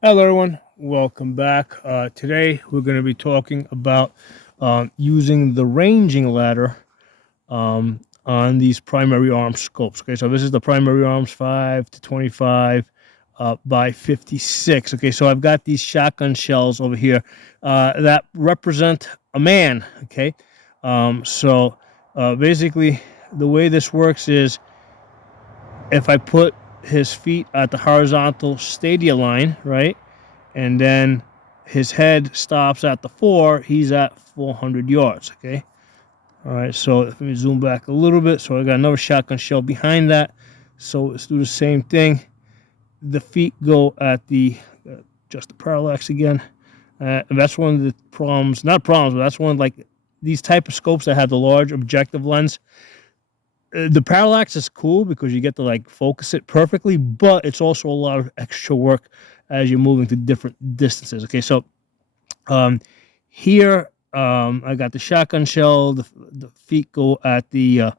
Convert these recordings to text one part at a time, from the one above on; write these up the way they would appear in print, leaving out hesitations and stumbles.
Hello, everyone. Welcome back. Today, we're going to be talking about using the ranging ladder on these primary arms scopes. Okay, so this is the primary arms 5 to 25 by 56. Okay, so I've got these shotgun shells over here that represent a man. Okay, basically, the way this works is if I put his feet at the horizontal stadia line, right? And then his head stops at the 4, he's at 400 yards, okay? All right, so let me zoom back a little bit. So I got another shotgun shell behind that. So let's do the same thing. The feet go at just the parallax again. And that's one of the problems, not problems, but that's one of like these type of scopes that have the large objective lens. The parallax is cool because you get to like focus it perfectly, but it's also a lot of extra work as you're moving to different distances. Okay, so um, here I got the shotgun shell. The feet go at the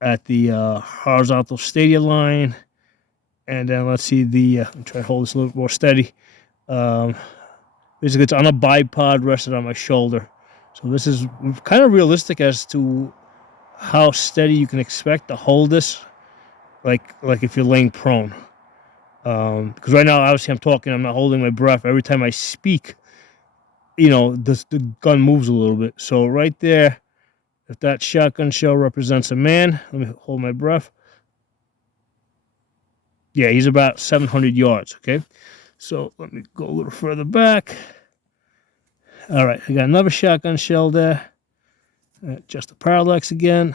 horizontal stadia line, and then let's see the. I'm trying to hold this a little more steady. Um, Basically, it's on a bipod rested on my shoulder. So this is kind of realistic as to how steady you can expect to hold this, like if you're laying prone. Because right now, obviously, I'm talking. I'm not holding my breath. Every time I speak, the gun moves a little bit. So right there, if that shotgun shell represents a man, let me hold my breath. Yeah, he's about 700 yards. Okay, so let me go a little further back. All right, I got another shotgun shell there. Just the parallax again.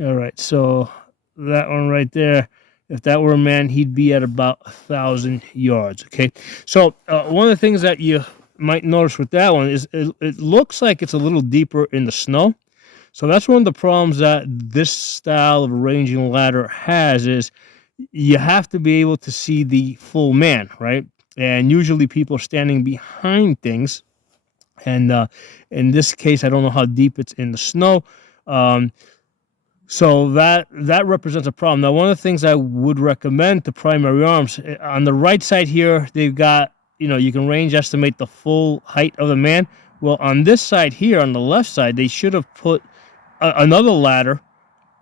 All right, so that one right there. If that were a man, he'd be at about 1,000 yards. Okay, so one of the things that you might notice with that one is it looks like it's a little deeper in the snow. So that's one of the problems that this style of ranging ladder has is you have to be able to see the full man, right? And usually people are standing behind things. And in this case, I don't know how deep it's in the snow. Um, so that represents a problem. Now, one of the things I would recommend to primary arms on the right side here, they've got you can range estimate the full height of the man. Well, on this side here, on the left side, they should have put another ladder,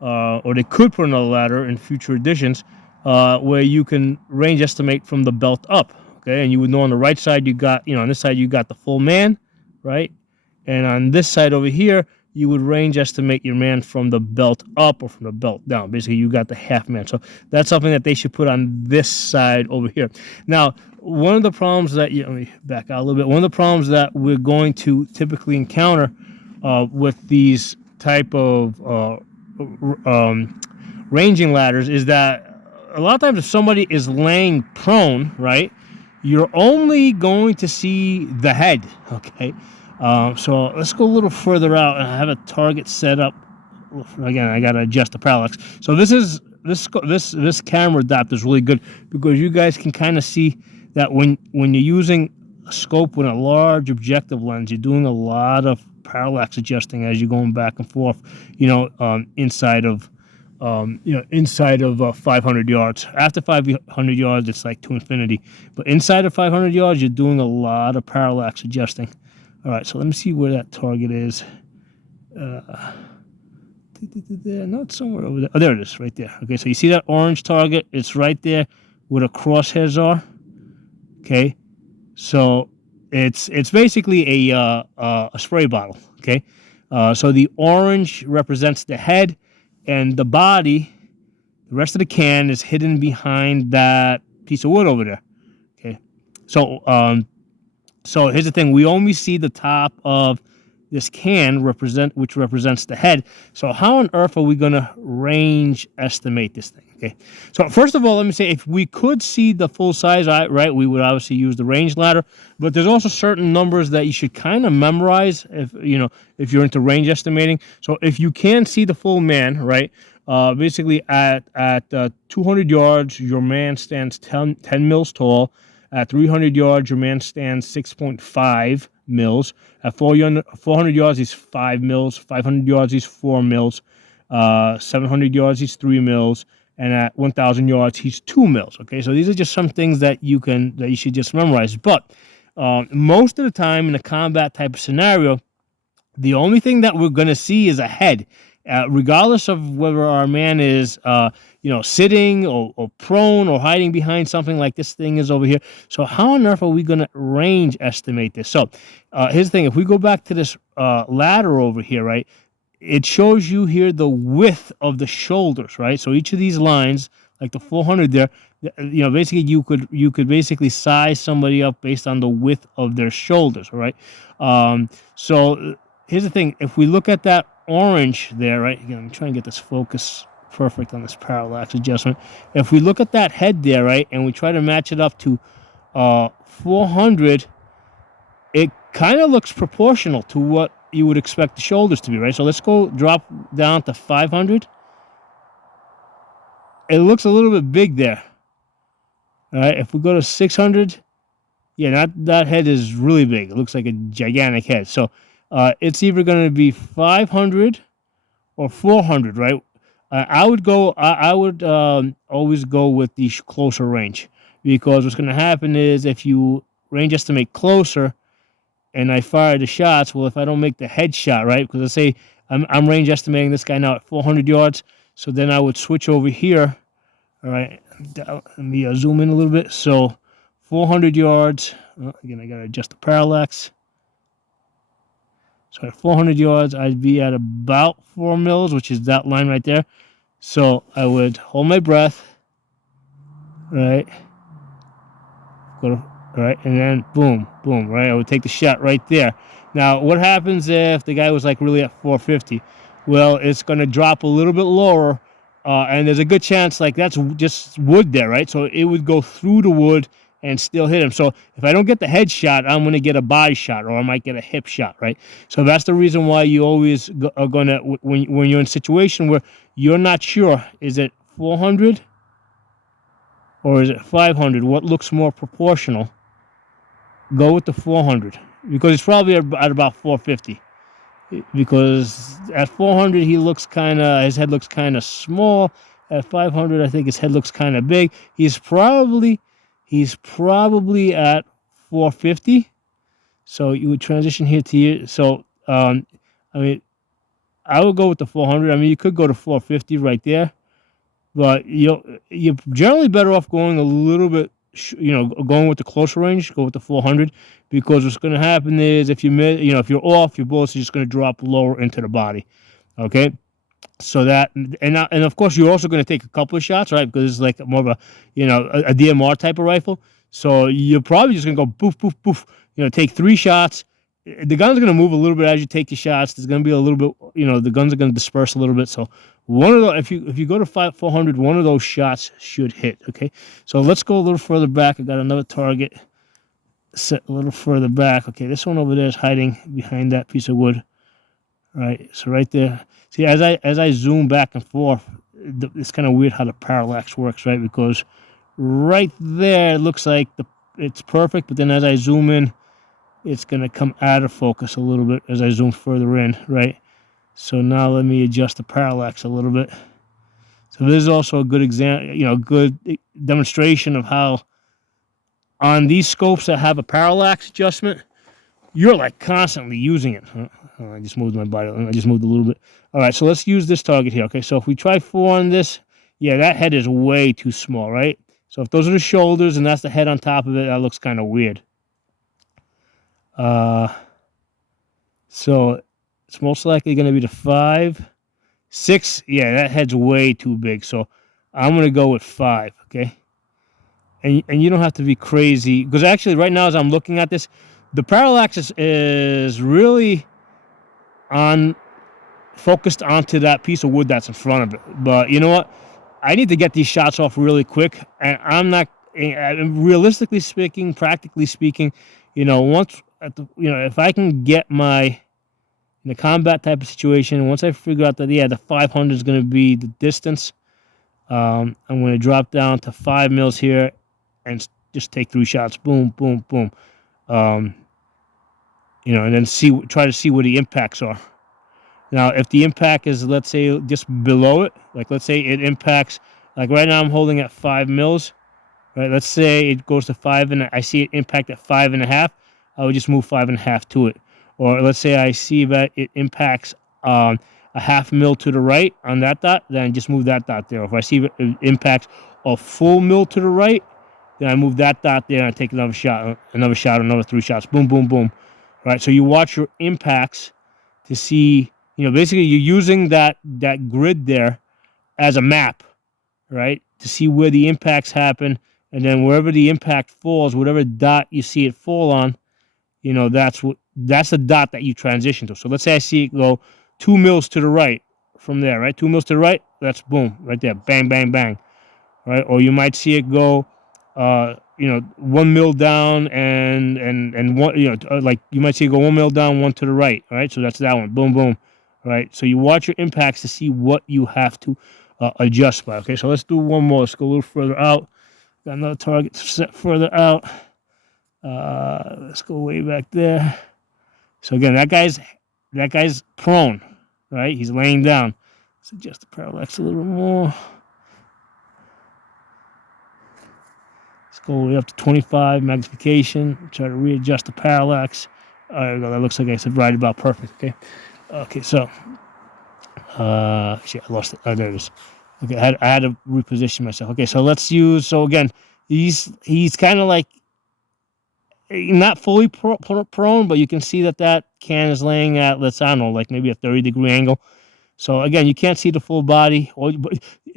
or they could put another ladder in future editions, where you can range estimate from the belt up. Okay, and you would know on the right side on this side you got the full man, right? And on this side over here, you would range estimate your man from the belt up or from the belt down. Basically, you got the half man. So that's something that they should put on this side over here. Now, one of the problems that let me back out a little bit. One of the problems that we're going to typically encounter with these type of ranging ladders is that a lot of times if somebody is laying prone, right, you're only going to see the head. Okay, so let's go a little further out and I have a target set up. Again, I gotta adjust the parallax. So this camera adapter is really good because you guys can kind of see that when you're using a scope with a large objective lens, you're doing a lot of parallax adjusting as you're going back and forth. Inside of 500 yards. After 500 yards, it's like to infinity. But inside of 500 yards, you're doing a lot of parallax adjusting. All right, so let me see where that target is. Not somewhere over there. Oh, there it is, right there. Okay, so you see that orange target? It's right there where the crosshairs are. Okay, so it's basically a spray bottle. Okay, so the orange represents the head, and the body, the rest of the can is hidden behind that piece of wood over there. Okay, so here's the thing: we only see the top of this can which represents the head. So how on earth are we gonna range estimate this thing? Okay, so first of all, let me say if we could see the full size, right, we would obviously use the range ladder. But there's also certain numbers that you should kind of memorize if you're into range estimating. So if you can see the full man, right, basically at 200 yards, your man stands 10 mils tall. At 300 yards, your man stands 6.5 mils. At 400 yards, he's 5 mils. 500 yards, he's 4 mils. 700 yards, he's 3 mils. and at 1,000 yards, he's 2 mils. Okay, so these are just some things that you should just memorize. But most of the time in a combat type of scenario, the only thing that we're going to see is a head, regardless of whether our man is, sitting or prone or hiding behind something like this thing is over here. So how on earth are we going to range estimate this? So here's the thing. If we go back to this ladder over here, right, it shows you here the width of the shoulders, right? So each of these lines, like the 400 there, basically you could basically size somebody up based on the width of their shoulders, all right? So here's the thing. If we look at that orange there, right? Again, I'm trying to get this focus perfect on this parallax adjustment. If we look at that head there, right, and we try to match it up to 400, it kind of looks proportional to what you would expect the shoulders to be, right? So let's drop down to 500. It looks a little bit big there. All right, if we go to 600, yeah, that head is really big. It looks like a gigantic head. So it's either going to be 500 or 400, right? I would always go with the closer range, because what's going to happen is if you range estimate closer and I fire the shots, well, if I don't make the headshot, right? Because let's say I'm range estimating this guy now at 400 yards, so then I would switch over here. All right, let me zoom in a little bit. So 400 yards. Again, I got to adjust the parallax. So at 400 yards, I'd be at about 4 mils, which is that line right there. So I would hold my breath, right? Right, and then boom, boom, right? I would take the shot right there. Now, what happens if the guy was like really at 450? Well, it's going to drop a little bit lower, and there's a good chance like that's just wood there, right? So it would go through the wood and still hit him. So if I don't get the head shot, I'm going to get a body shot, or I might get a hip shot, right? So that's the reason why you always are going to, when you're in a situation where you're not sure, is it 400 or is it 500? What looks more proportional? Go with the 400, because it's probably at about 450. Because at 400 his head looks kind of small. At 500, I think his head looks kind of big. He's probably at 450. So you would transition here to here. So I would go with the 400. You could go to 450 right there, but you're generally better off going a little bit, going with the closer range. Go with the 400, because what's going to happen is if if you're off, your bullets are just going to drop lower into the body. Okay, so that and of course you're also going to take a couple of shots, right? Because it's like more of a a DMR type of rifle. So you're probably just going to go poof poof poof. Take 3 shots. The gun's going to move a little bit as you take your shots. There's going to be a little bit, the guns are going to disperse a little bit. So one of those, if you go to 400, one of those shots should hit. Okay, so let's go a little further back. I got another target set a little further back. Okay, this one over there is hiding behind that piece of wood. All right, so right there. See, as I zoom back and forth, it's kind of weird how the parallax works, right? Because right there it looks like it's perfect, but then as I zoom in, it's going to come out of focus a little bit as I zoom further in, right? So now let me adjust the parallax a little bit. So this is also a good example, good demonstration of how on these scopes that have a parallax adjustment, you're like constantly using it. I just moved my body. I just moved a little bit. All right, so let's use this target here. Okay, so if we try 4 on this, yeah, that head is way too small, right? So if those are the shoulders and that's the head on top of it, that looks kind of weird. So it's most likely going to be the 5, 6. Yeah, that head's way too big. So I'm going to go with 5. Okay. And you don't have to be crazy, because actually right now as I'm looking at this, the parallax is really focused onto that piece of wood that's in front of it. But you know what? I need to get these shots off really quick, and I'm not, realistically speaking, practically speaking, once if I can get in a combat type of situation, once I figure out that the 500 is going to be the distance, I'm going to drop down to 5 mils here and just take 3 shots. Boom, boom, boom. And then try to see where the impacts are. Now, if the impact is, let's say, just below it, like let's say it impacts Like right now I'm holding at 5 mils. Right, let's say it goes to 5 and I see it impact at 5.5. I would just move 5.5 to it. Or let's say I see that it impacts a 0.5 mil to the right on that dot, then just move that dot there. If I see it impacts a full mil to the right, then I move that dot there and I take another shot, another 3 shots. Boom, boom, boom. Right. So you watch your impacts to see, basically you're using that grid there as a map, right? To see where the impacts happen, and then wherever the impact falls, whatever dot you see it fall on, that's the dot that you transition to. So let's say I see it go 2 mils to the right from there, right? 2 mils to the right, that's boom, right there, bang, bang, bang, right? Or you might see it go, 1 mil down and one, like you might see it go 1 mil down, one to the right, right? So that's that one, boom, boom, right? So you watch your impacts to see what you have to adjust by. Okay, so let's do one more. Let's go a little further out. Got another target set further out. Let's go way back there. So again, that guy's prone, right? He's laying down. Let's adjust the parallax a little bit more. Let's go way up to 25 magnification. Try to readjust the parallax. There we go. That looks like I said right about perfect. Okay. Okay. So, shit, I lost it. Oh, there it is. Okay, I had to reposition myself. Okay, so let's use. So again, he's kind of like not fully prone, but you can see that can is laying at, I don't know, like maybe a 30-degree angle. So again, you can't see the full body.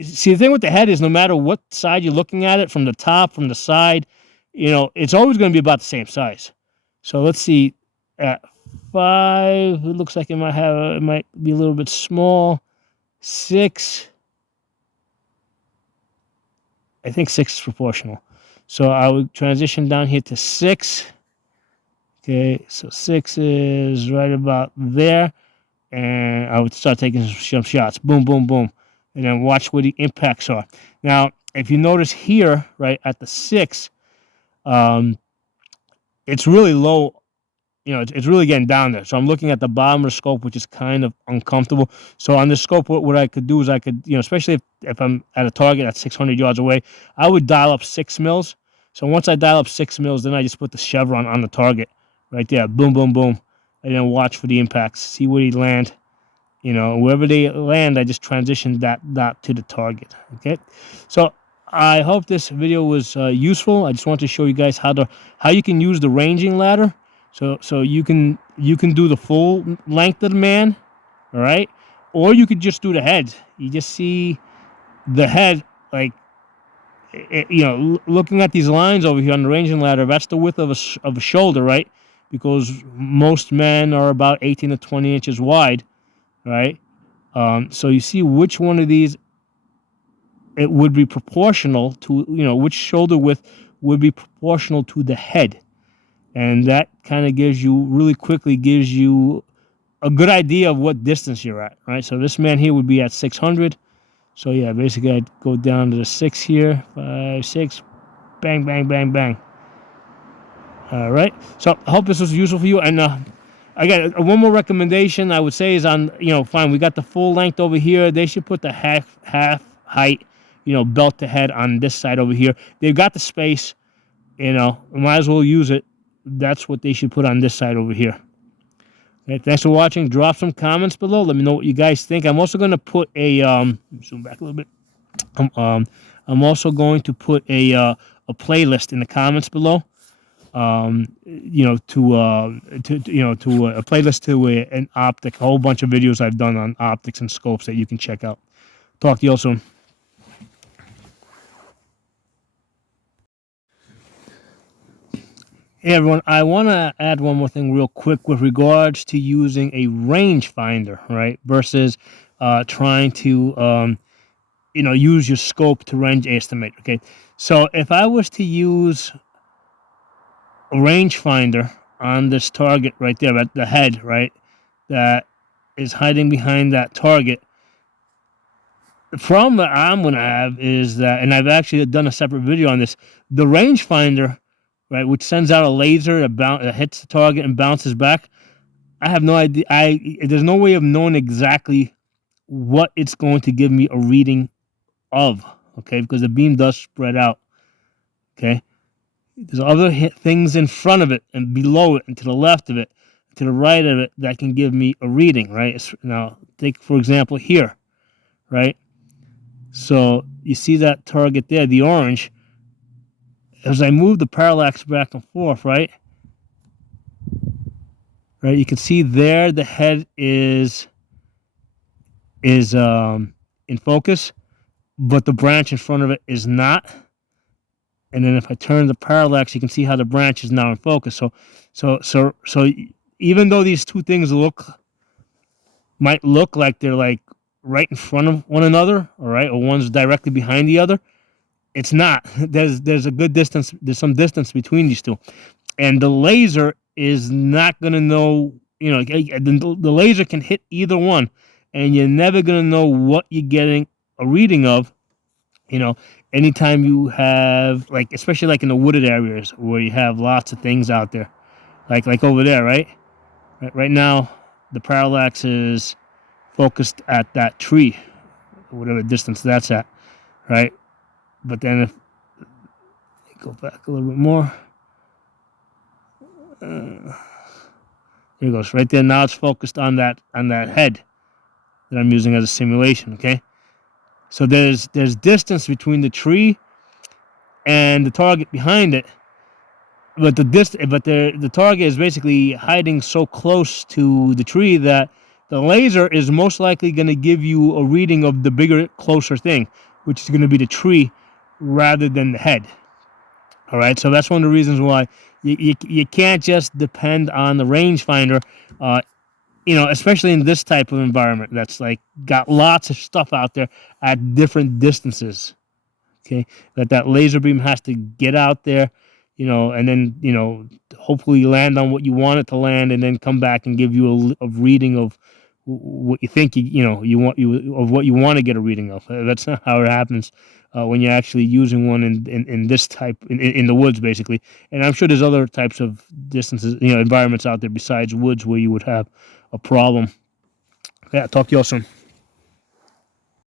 See, the thing with the head is no matter what side you're looking at it, from the top, from the side, it's always going to be about the same size. So let's see, at 5, it looks like it might be a little bit small. 6, I think 6 is proportional. So I would transition down here to 6. Okay, so 6 is right about there. And I would start taking some shots. Boom, boom, boom. And then watch where the impacts are. Now, if you notice here, right, at the 6, it's really low. It's really getting down there. So I'm looking at the bottom of the scope, which is kind of uncomfortable. So on the scope, what I could do is I could, especially if I'm at a target at 600 yards away, I would dial up 6 mils. So once I dial up 6 mils, then I just put the chevron on the target right there. Boom, boom, boom. And then watch for the impacts. See where he land. Wherever they land, I just transition that dot to the target. Okay. So I hope this video was useful. I just want to show you guys how you can use the ranging ladder. So you can do the full length of the man, all right? Or you could just do the head. You just see the head, like, looking at these lines over here on the ranging ladder. That's the width of a shoulder, right? Because most men are about 18 to 20 inches wide, right? So you see which one of these it would be proportional to, which shoulder width would be proportional to the head. And that kind of really quickly gives you a good idea of what distance you're at, right? So this man here would be at 600. So yeah, basically I'd go down to the 6 here, 5, 6, bang, bang, bang, bang. All right. So I hope this was useful for you. And again, one more recommendation I would say is on, fine, we got the full length over here. They should put the half height, belt to head on this side over here. They've got the space, might as well use it. That's what they should put on this side over here. Okay, thanks for watching. Drop some comments below. Let me know what you guys think. I'm also going to put a zoom back a little bit. I'm also going to put a playlist in the comments below. To a playlist to an optic, a whole bunch of videos I've done on optics and scopes that you can check out. Talk to you all soon. Hey everyone, I want to add one more thing real quick with regards to using a rangefinder, right, versus trying to, use your scope to range estimate. Okay, so if I was to use a rangefinder on this target right there, at the head, right, that is hiding behind that target, the problem that I'm going to have is that, and I've actually done a separate video on this, the rangefinder, right, which sends out a laser that hits the target and bounces back. I have no idea. There's no way of knowing exactly what it's going to give me a reading of. okay, because the beam does spread out, okay. There's other things in front of it and below it and to the left of it, to the right of it that can give me a reading, right? Now, take, for example, here, right? So you see that target there, the orange. As I move the parallax back and forth, right? Right, you can see there the head is in focus, but the branch in front of it is not. And then if I turn the parallax, you can see how the branch is now in focus. So even though these two things might look like they're like right in front of one another, all right, or one's directly behind the other, it's not. There's a good distance. There's some distance between these two, and the laser is not gonna know. You know, the laser can hit either one, and you're never gonna know what you're getting a reading of. You know, anytime you have, like, especially like in the wooded areas where you have lots of things out there, like over there, right? Right now, the parallax is focused at that tree, whatever distance that's at, right? But then if I go back a little bit more, there it goes, right there. Now it's focused on that head that I'm using as a simulation. Okay, so there's distance between the tree and the target behind it, but the target is basically hiding so close to the tree that the laser is most likely going to give you a reading of the bigger, closer thing, which is going to be the tree rather than the head. All right, so that's one of the reasons why you can't just depend on the rangefinder, you know, especially in this type of environment that's like got lots of stuff out there at different distances. Okay, that laser beam has to get out there, you know, and then, you know, hopefully land on what you want it to land, and then come back and give you a reading of what you think of what you want to get a reading of. That's not how it happens when you're actually using one in this type in the woods, basically. And I'm sure there's other types of distances, you know, environments out there besides woods where you would have a problem. Yeah, talk to you all soon.